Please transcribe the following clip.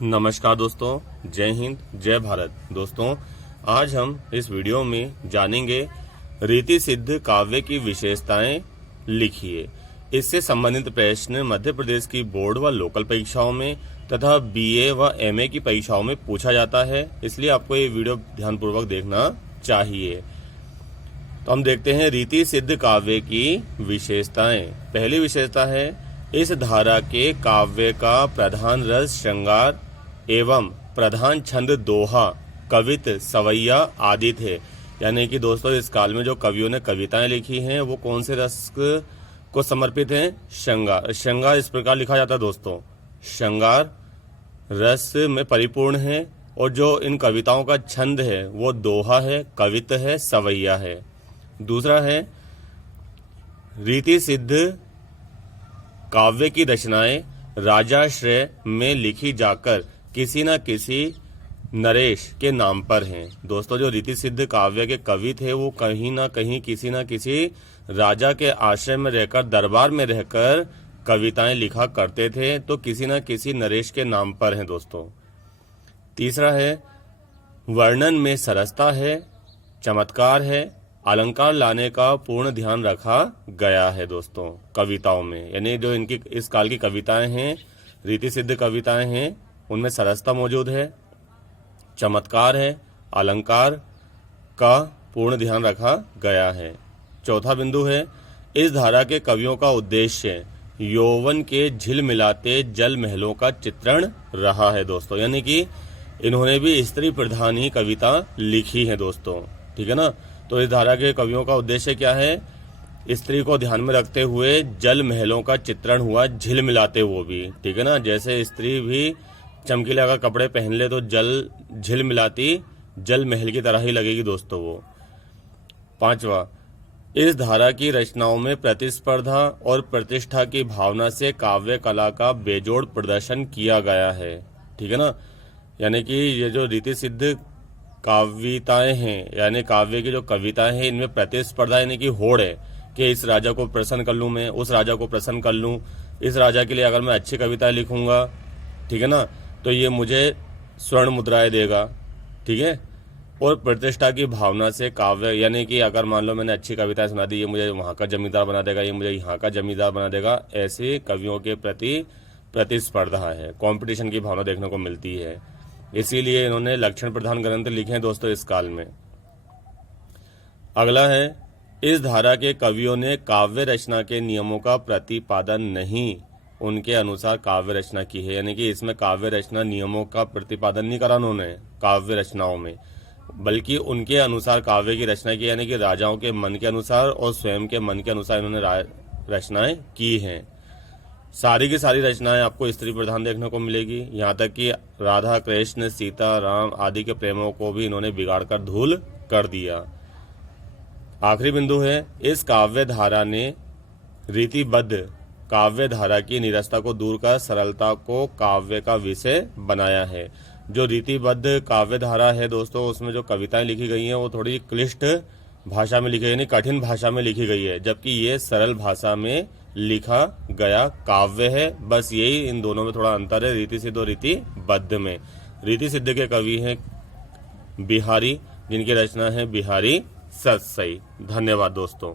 नमस्कार दोस्तों, जय हिंद जय भारत। दोस्तों, आज हम इस वीडियो में जानेंगे रीति सिद्ध काव्य की विशेषताएं लिखिए। इससे संबंधित प्रश्न मध्य प्रदेश की बोर्ड व लोकल परीक्षाओं में तथा बीए व एमए की परीक्षाओं में पूछा जाता है, इसलिए आपको ये वीडियो ध्यानपूर्वक देखना चाहिए। तो हम देखते हैं रीति सिद्ध काव्य की विशेषताएं। पहली विशेषता है, इस धारा के काव्य का प्रधान रस श्रृंगार एवं प्रधान छंद दोहा, कवित, सवैया आदि थे। यानी कि दोस्तों, इस काल में जो कवियों ने कविताएं लिखी हैं वो कौन से रस को समर्पित हैं? श्रृंगार। श्रृंगार इस प्रकार लिखा जाता है दोस्तों, श्रृंगार रस में परिपूर्ण है। और जो इन कविताओं का छंद है वो दोहा है, कवित है, सवैया है। दूसरा है, रीति सिद्ध काव्य की रचनाएं राजाश्रय में लिखी जाकर किसी न किसी नरेश के नाम पर हैं। दोस्तों, जो रीति सिद्ध काव्य के कवि थे वो कहीं ना कहीं किसी न किसी राजा के आश्रय में रहकर, दरबार में रहकर कविताएं लिखा करते थे, तो किसी न किसी नरेश के नाम पर हैं दोस्तों। तीसरा है, वर्णन में सरसता है, चमत्कार है, अलंकार लाने का पूर्ण ध्यान रखा गया है दोस्तों कविताओं में। यानी जो इनकी इस काल की कविताएं हैं, रीति सिद्ध कविताएं हैं, उनमें सरसता मौजूद है, चमत्कार है, अलंकार का पूर्ण ध्यान रखा गया है। चौथा बिंदु है, इस धारा के कवियों का उद्देश्य यौवन के झिलमिलाते जल महलों का चित्रण रहा है दोस्तों। यानी कि इन्होंने भी स्त्री प्रधान ही कविता लिखी है दोस्तों, ठीक है ना। तो इस धारा के कवियों का उद्देश्य क्या है? स्त्री को ध्यान में रखते हुए जल महलों का चित्रण हुआ, झिलमिलाते वो भी, ठीक है ना। जैसे स्त्री भी चमकीले अगर कपड़े पहन ले तो जल झिलमिलाती जल महल की तरह ही लगेगी दोस्तों वो। पांचवा, इस धारा की रचनाओं में प्रतिस्पर्धा और प्रतिष्ठा की भावना से काव्य कला का बेजोड़ प्रदर्शन किया गया है, ठीक है ना। यानी कि ये जो रीति सिद्ध कविताएं हैं, यानी काव्य की जो कविताएं हैं, इनमें प्रतिस्पर्धा यानी कि होड़ है कि इस राजा को प्रसन्न कर लूं, मैं उस राजा को प्रसन्न कर लूं, इस राजा के लिए अगर मैं अच्छी कविताएं लिखूंगा, ठीक है ना, तो ये मुझे स्वर्ण मुद्राएं देगा, ठीक है। और प्रतिष्ठा की भावना से काव्य, यानी कि अगर मान लो मैंने अच्छी कविताएं सुना दी, ये मुझे वहां का जमींदार बना देगा, ये मुझे यहाँ का जमींदार बना देगा, ऐसे कवियों के प्रति प्रतिस्पर्धा है, कंपटीशन की भावना देखने को मिलती है। इसीलिए इन्होंने लक्षण प्रधान ग्रंथ लिखे हैं दोस्तों इस काल में। अगला है, इस धारा के कवियों ने काव्य रचना के नियमों का प्रतिपादन नहीं, उनके अनुसार काव्य रचना की है। यानी कि इसमें काव्य रचना नियमों का प्रतिपादन नहीं करा उन्होंने काव्य रचनाओं में, बल्कि उनके अनुसार काव्य की रचना की। यानी कि राजाओं के मन के अनुसार और स्वयं के मन के अनुसार इन्होंने रचनाएं की हैं। सारी की सारी रचनाएं आपको स्त्री प्रधान देखने को मिलेगी। यहाँ तक कि राधा, कृष्ण, सीता, राम आदि के प्रेमों को भी इन्होंने बिगाड़ कर धूल कर दिया। आखिरी बिंदु है, इस काव्य धारा ने रीतिबद्ध काव्य धारा की नीरसता को दूर कर सरलता को काव्य का विषय बनाया है। जो रीतिबद्ध काव्य धारा है दोस्तों, उसमें जो कविताएं लिखी गई हैं वो थोड़ी क्लिष्ट भाषा में लिखी गई, यानी कठिन भाषा में लिखी गई है, जबकि ये सरल भाषा में लिखा गया काव्य है। बस यही इन दोनों में थोड़ा अंतर है, रीति सिद्ध और रीतिबद्ध में। रीति सिद्ध के कवि हैं बिहारी, जिनकी रचना है बिहारी सतसई। धन्यवाद दोस्तों।